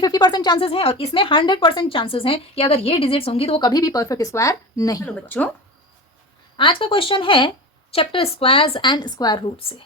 50-50% chances हैं और इसमें 100% चांसेस हैं कि अगर ये डिजिट्स होंगी तो वो कभी भी परफेक्ट स्क्वायर नहीं। हेलो बच्चों, आज का क्वेश्चन है chapter squares and square root से।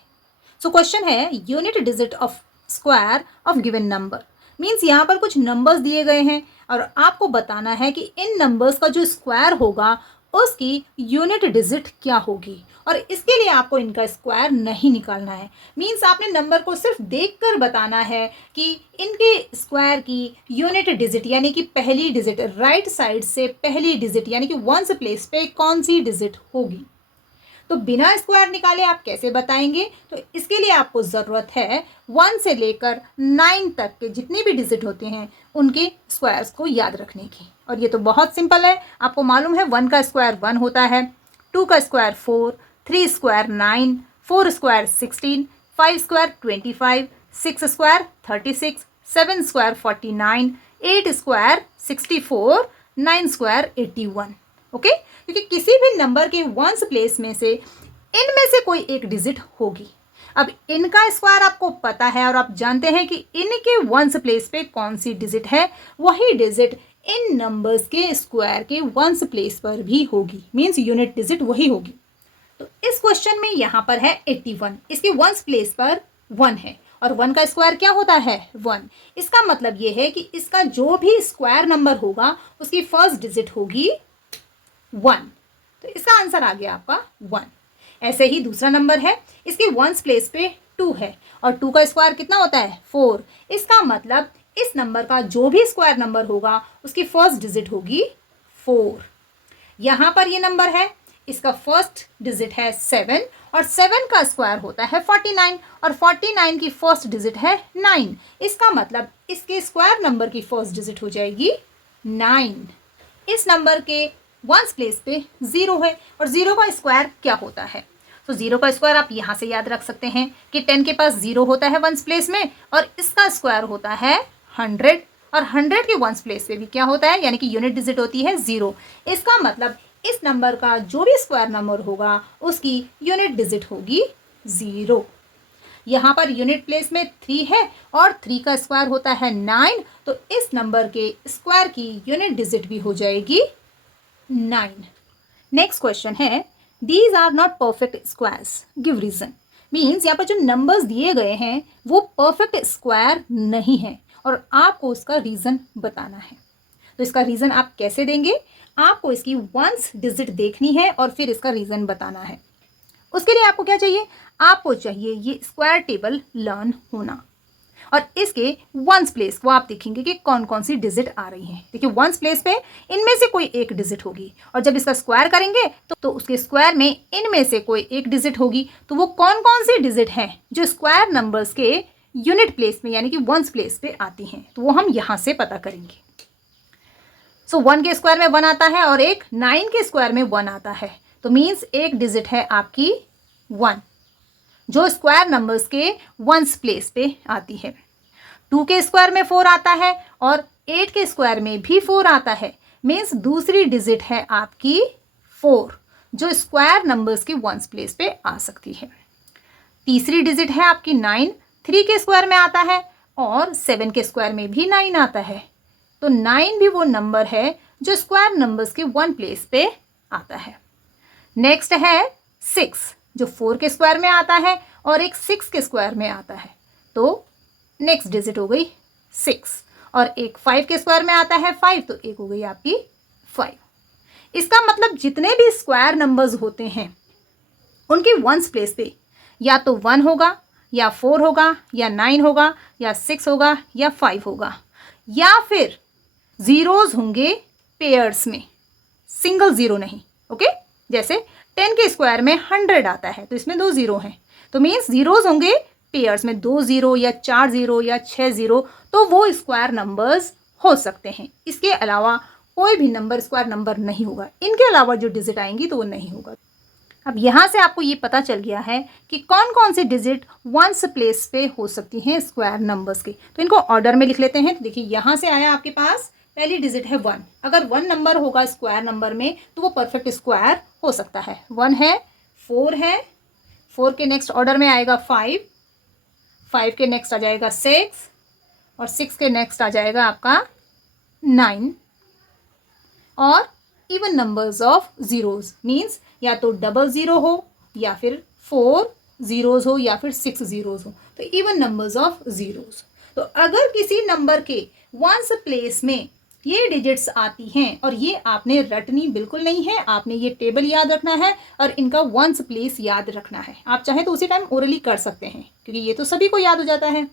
सो क्वेश्चन है unit digit of square of given number. Means यहाँ पर कुछ नंबर्स दिए गए हैं और आपको बताना है कि इन नंबर्स का जो स्क्वायर होगा उसकी यूनिट डिजिट क्या होगी, और इसके लिए आपको इनका स्क्वायर नहीं निकालना है। मीन्स आपने नंबर को सिर्फ देखकर बताना है कि इनके स्क्वायर की यूनिट डिजिट यानी कि पहली डिजिट, राइट साइड से पहली डिजिट यानी कि वंस प्लेस पे कौन सी डिजिट होगी। तो बिना स्क्वायर निकाले आप कैसे बताएंगे? तो इसके लिए आपको ज़रूरत है 1 से लेकर 9 तक के जितने भी डिजिट होते हैं उनके स्क्वायर्स को याद रखने की। और ये तो बहुत सिंपल है, आपको मालूम है 1 का स्क्वायर 1 होता है, 2 का square 4, 3 square 9, 4 square 16, 5 square 25, 6 square 36, 7 square 49, 8 square 64, 9 square 81। Okay, क्योंकि किसी भी नंबर के वंस प्लेस में से इनमें से कोई एक डिजिट होगी। अब इनका स्क्वायर आपको पता है और आप जानते हैं कि इनके वंस प्लेस पे कौन सी डिजिट है, वही डिजिट इन नंबर्स के स्क्वायर के वंस प्लेस पर भी होगी। मीन्स यूनिट डिजिट वही होगी। तो इस क्वेश्चन में यहाँ पर है 81, इसके वंस प्लेस पर 1 है और 1 का स्क्वायर क्या होता है 1। इसका मतलब ये है कि इसका जो भी स्क्वायर नंबर होगा उसकी फर्स्ट डिजिट होगी 1। तो इसका आंसर आ गया आपका 1। ऐसे ही दूसरा नंबर है, इसके वंस प्लेस पे 2 है और 2 का स्क्वायर कितना होता है 4। इसका मतलब इस नंबर का जो भी स्क्वायर नंबर होगा उसकी फर्स्ट डिजिट होगी 4। यहाँ पर ये नंबर है, इसका फर्स्ट डिजिट है 7 और 7 का स्क्वायर होता है 49 और 49 की फर्स्ट डिजिट है 9। इसका मतलब इसके स्क्वायर नंबर की फर्स्ट डिजिट हो जाएगी 9। इस नंबर के वंस प्लेस पे 0 है और 0 का स्क्वायर क्या होता है? तो 0 का स्क्वायर आप यहाँ से याद रख सकते हैं कि 10 के पास 0 होता है वंस प्लेस में और इसका स्क्वायर होता है 100 और 100 के वंस प्लेस पे भी क्या होता है, यानी कि यूनिट डिजिट होती है 0। इसका मतलब इस नंबर का जो भी स्क्वायर नंबर होगा उसकी यूनिट डिजिट होगी 0। यहाँ पर यूनिट प्लेस में 3 है और 3 का स्क्वायर होता है 9, तो इस नंबर के स्क्वायर की यूनिट डिजिट भी हो जाएगी 9। नेक्स्ट क्वेश्चन है these are not perfect squares, give reason. Means यहाँ पर जो नंबर्स दिए गए हैं वो परफेक्ट स्क्वायर नहीं है और आपको उसका रीज़न बताना है। तो इसका रीज़न आप कैसे देंगे? आपको इसकी वंस डिजिट देखनी है और फिर इसका रीज़न बताना है। उसके लिए आपको क्या चाहिए? आपको चाहिए ये स्क्वायर टेबल लर्न होना और इसके वंस प्लेस को आप देखेंगे कि कौन कौन सी डिजिट आ रही हैं। देखिए वंस प्लेस पे इनमें से कोई एक डिजिट होगी और जब इसका स्क्वायर करेंगे तो उसके स्क्वायर में इनमें से कोई एक डिजिट होगी। तो वो कौन कौन सी डिजिट हैं जो स्क्वायर नंबर्स के यूनिट प्लेस में यानी कि वंस प्लेस पे आती हैं, तो वो हम यहाँ से पता करेंगे। सो 1 के स्क्वायर में 1 आता है और एक 9 के स्क्वायर में 1 आता है, तो मीन्स एक डिजिट है आपकी 1 जो स्क्वायर नंबर्स के वंस प्लेस पे आती है। 2 के स्क्वायर में 4 आता है और 8 के स्क्वायर में भी 4 आता है, मीन्स दूसरी डिजिट है आपकी 4 जो स्क्वायर नंबर्स के वंस प्लेस पे आ सकती है। तीसरी डिजिट है आपकी 9, 3 के स्क्वायर में आता है और 7 के स्क्वायर में भी 9 आता है, तो 9 भी वो नंबर है जो स्क्वायर नंबर्स के वन प्लेस पे आता है। नेक्स्ट है 6 जो 4 के स्क्वायर में आता है और एक 6 के स्क्वायर में आता है, तो नेक्स्ट डिजिट हो गई 6 और एक 5 के स्क्वायर में आता है 5, तो एक हो गई आपकी 5। इसका मतलब जितने भी स्क्वायर नंबर्स होते हैं उनके वंस प्लेस पे या तो 1 होगा या 4 होगा या 9 होगा या 6 होगा या 5 होगा, या फिर जीरोज होंगे पेयर्स में, सिंगल जीरो नहीं। ओके, जैसे 10 के स्क्वायर में 100 आता है तो इसमें 2 जीरो हैं, तो मीन्स जीरोज होंगे पेयर्स में 2 जीरो या 4 जीरो या 6 जीरो, तो वो स्क्वायर नंबर्स हो सकते हैं। इसके अलावा कोई भी नंबर स्क्वायर नंबर नहीं होगा, इनके अलावा जो डिजिट आएंगी तो वो नहीं होगा। अब यहाँ से आपको ये पता चल गया है कि कौन कौन से डिजिट वंस प्लेस पे हो सकती हैं स्क्वायर नंबर्स के। तो इनको ऑर्डर में लिख लेते हैं। तो देखिए यहाँ से आया आपके पास पहली डिजिट है 1। अगर 1 नंबर होगा स्क्वायर नंबर में तो वो परफेक्ट स्क्वायर हो सकता है। 1 है, 4 है, 4 के नेक्स्ट ऑर्डर में आएगा 5, 5 के नेक्स्ट आ जाएगा 6, और 6 के नेक्स्ट आ जाएगा आपका 9 और even numbers of zeros means या तो डबल ज़ीरो हो या फिर 4 ज़ीरोज़ हो या फिर 6 ज़ीरोज़ हो, तो इवन नंबर्स ऑफ ज़ीरोज़। तो अगर किसी नंबर के वंस प्लेस में ये डिजिट्स आती हैं और ये आपने रटनी बिल्कुल नहीं है, आपने ये टेबल याद रखना है और इनका वंस प्लेस याद रखना है। आप चाहें तो उसी टाइम ओरली कर सकते हैं क्योंकि ये तो सभी को याद हो जाता है।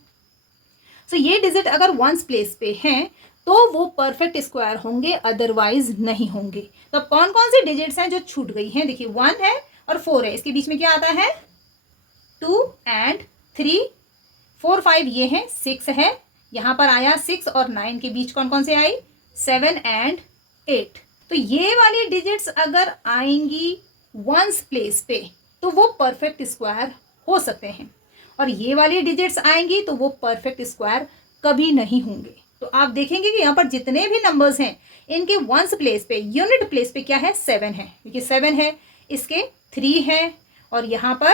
सो ये डिजिट अगर वंस प्लेस पे हैं तो वो परफेक्ट स्क्वायर होंगे, अदरवाइज नहीं होंगे। तो अब कौन कौन सी डिजिट्स हैं जो छूट गई हैं? देखिए 1 है और 4 है, इसके बीच में क्या आता है 2 एंड 3, 4 5 ये है, 6 है, यहाँ पर आया 6 और 9 के बीच कौन कौन से आई 7 एंड 8। तो ये वाली डिजिट्स अगर आएंगी वंस प्लेस पे तो वो परफेक्ट स्क्वायर हो सकते हैं और ये वाली डिजिट्स आएंगी तो वो परफेक्ट स्क्वायर कभी नहीं होंगे। तो आप देखेंगे कि यहाँ पर जितने भी नंबर्स हैं इनके वंस प्लेस पे यूनिट प्लेस पे क्या है 7 है, देखिए 7 है, इसके 3 है और यहाँ पर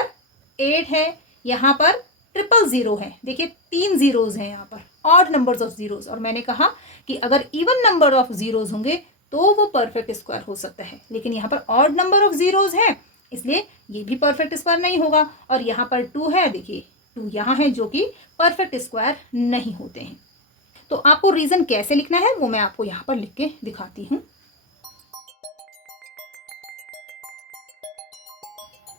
8 है, यहाँ पर 000 है, देखिए 3 ज़ीरोज़ हैं यहाँ पर, ऑड नंबर्स ऑफ ज़ीरोज़। और मैंने कहा कि अगर इवन नंबर ऑफ ज़ीरोज़ होंगे तो वो परफेक्ट स्क्वायर हो सकता है, लेकिन यहाँ पर ऑड नंबर ऑफ ज़ीरोज़ है इसलिए ये भी परफेक्ट स्क्वायर नहीं होगा। और यहाँ पर 2 है, देखिए 2 यहाँ है जो कि परफेक्ट स्क्वायर नहीं होते हैं। तो आपको रीज़न कैसे लिखना है वो मैं आपको यहाँ पर लिख के दिखाती हूँ।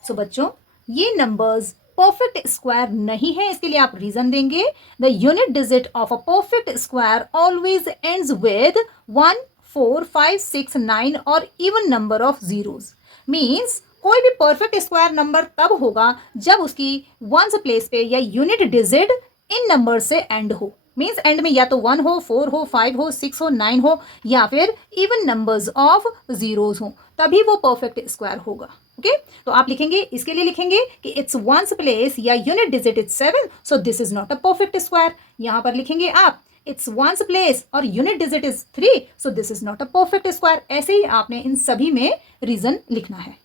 सो बच्चों ये नंबर्स परफेक्ट स्क्वायर नहीं है, इसके लिए आप रीजन देंगे। The unit digit of a perfect square always ends with 1 4 5 6 9 और even number of zeros. Means कोई भी परफेक्ट स्क्वायर नंबर तब होगा जब उसकी वंस प्लेस पे या यूनिट डिजिट इन नंबर से एंड हो। मीन्स एंड में या तो 1 हो, 4 हो, 5 हो, 6 हो, 9 हो या फिर इवन नंबर्स ऑफ ज़ीरोज़ हो, तभी वो परफेक्ट स्क्वायर होगा। ओके तो आप लिखेंगे, इसके लिए लिखेंगे कि इट्स वंस प्लेस या unit digit is 7, so this is not a perfect square. यहाँ पर लिखेंगे आप इट्स वंस प्लेस और unit digit is 3, so this is not a perfect square. ऐसे ही आपने इन सभी में रीजन लिखना है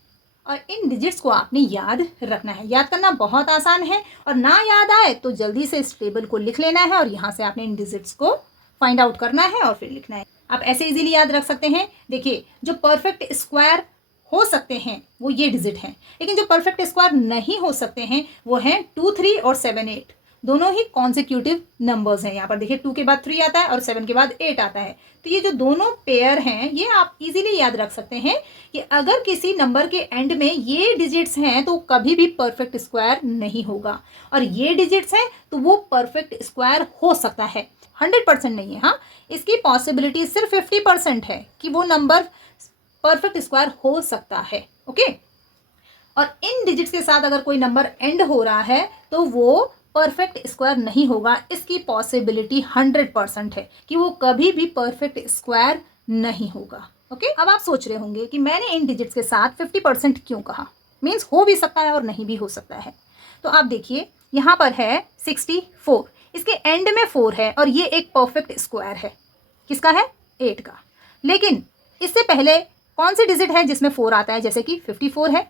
और इन डिजिट्स को आपने याद रखना है। याद करना बहुत आसान है और ना याद आए तो जल्दी से इस टेबल को लिख लेना है और यहाँ से आपने इन डिजिट्स को फाइंड आउट करना है और फिर लिखना है। आप ऐसे इजीली याद रख सकते हैं। देखिए जो परफेक्ट स्क्वायर हो सकते हैं वो ये डिजिट हैं, लेकिन जो परफेक्ट स्क्वायर नहीं हो सकते हैं वो हैं 2 3 और 7 8। दोनों ही कॉन्सिक्यूटिव नंबर्स हैं। यहाँ पर देखिए 2 के बाद 3 आता है और 7 के बाद 8 आता है। तो ये जो दोनों पेयर हैं ये आप इजीली याद रख सकते हैं कि अगर किसी नंबर के एंड में ये डिजिट्स हैं तो कभी भी परफेक्ट स्क्वायर नहीं होगा और ये डिजिट्स हैं तो वो परफेक्ट स्क्वायर हो सकता है। 100% नहीं है, हाँ इसकी पॉसिबिलिटी सिर्फ 50% है कि वो नंबर परफेक्ट स्क्वायर हो सकता है। ओके और इन डिजिट्स के साथ अगर कोई नंबर एंड हो रहा है तो वो परफेक्ट स्क्वायर नहीं होगा। इसकी पॉसिबिलिटी 100% है कि वो कभी भी परफेक्ट स्क्वायर नहीं होगा। ओके अब आप सोच रहे होंगे कि मैंने इन डिजिट्स के साथ 50% क्यों कहा, मीन्स हो भी सकता है और नहीं भी हो सकता है। तो आप देखिए यहाँ पर है 64, इसके एंड में 4 है और ये एक परफेक्ट स्क्वायर है। किसका है? 8 का। लेकिन इससे पहले कौन सी डिजिट है जिसमें 4 आता है, जैसे कि 54 है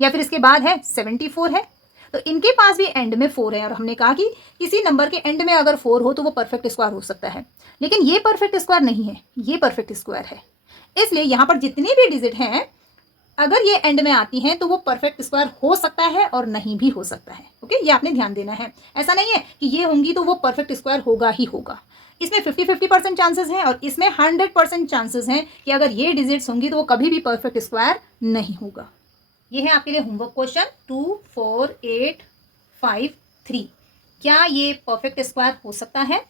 या फिर इसके बाद है 74 है। तो इनके पास भी एंड में 4 है और हमने कहा कि किसी नंबर के एंड में अगर 4 हो तो वो परफेक्ट स्क्वायर हो सकता है, लेकिन ये परफेक्ट स्क्वायर नहीं है, ये परफेक्ट स्क्वायर है। इसलिए यहाँ पर जितनी भी डिजिट हैं अगर ये एंड में आती हैं तो वो परफेक्ट स्क्वायर हो सकता है और नहीं भी हो सकता है। ओके ये आपने ध्यान देना है। ऐसा नहीं है कि ये होंगी तो वो परफेक्ट स्क्वायर होगा ही होगा। इसमें 50-50% चांसेस हैं और इसमें 100% चांसेस हैं कि अगर ये डिजिट्स होंगी तो वो कभी भी परफेक्ट स्क्वायर नहीं होगा। ये है आपके लिए होमवर्क क्वेश्चन 2 4 8 5 3। क्या ये परफेक्ट स्क्वायर हो सकता है?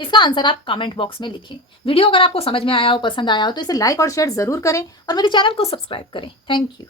इसका आंसर आप कमेंट बॉक्स में लिखें। वीडियो अगर आपको समझ में आया हो, पसंद आया हो तो इसे लाइक और शेयर ज़रूर करें और मेरे चैनल को सब्सक्राइब करें। Thank you.